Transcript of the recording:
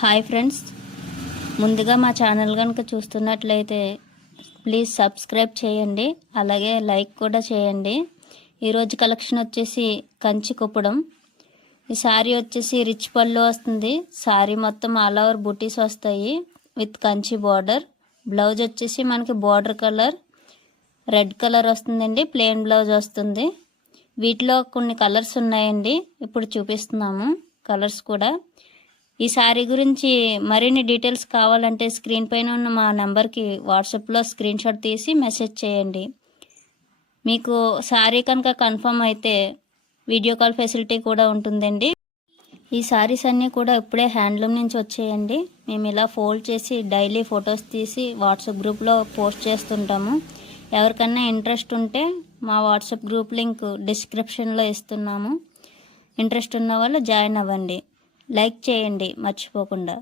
Hi friends, ముందుగా మా channel కనుక చూస్తున్నట్లయితే ప్లీజ్ సబ్స్క్రైబ్ చేయండి, అలాగే లైక్ కూడా చేయండి. ఈరోజు కలెక్షన్ వచ్చేసి కంచి కుప్పడం. ఈ శారీ వచ్చేసి రిచ్ పళ్ళు వస్తుంది. శారీ మొత్తం ఆల్ ఓవర్ బుటీస్ వస్తాయి విత్ కంచి బార్డర్. బ్లౌజ్ వచ్చేసి మనకి బార్డర్ కలర్ రెడ్ కలర్ వస్తుందండి, ప్లెయిన్ బ్లౌజ్ వస్తుంది. వీటిలో కొన్ని కలర్స్ ఉన్నాయండి, ఇప్పుడు చూపిస్తున్నాము కలర్స్ కూడా. ఈ శారీ గురించి మరిన్ని డీటెయిల్స్ కావాలంటే స్క్రీన్ పైన ఉన్న మా నెంబర్కి వాట్సాప్లో స్క్రీన్ షాట్ తీసి మెసేజ్ చేయండి. మీకు శారీ కనుక కన్ఫర్మ్ అయితే వీడియో కాల్ ఫెసిలిటీ కూడా ఉంటుందండి. ఈ శారీస్ అన్నీ కూడా ఇప్పుడే హ్యాండ్లూమ్ నుంచి వచ్చేయండి. మేము ఇలా ఫోల్డ్ చేసి డైలీ ఫొటోస్ తీసి వాట్సాప్ గ్రూప్లో పోస్ట్ చేస్తుంటాము. ఎవరికన్నా ఇంట్రెస్ట్ ఉంటే మా వాట్సాప్ గ్రూప్ లింక్ డిస్క్రిప్షన్లో ఇస్తున్నాము. ఇంట్రెస్ట్ ఉన్న వాళ్ళు జాయిన్ అవ్వండి. లైక్ చేయండి మర్చిపోకుండా.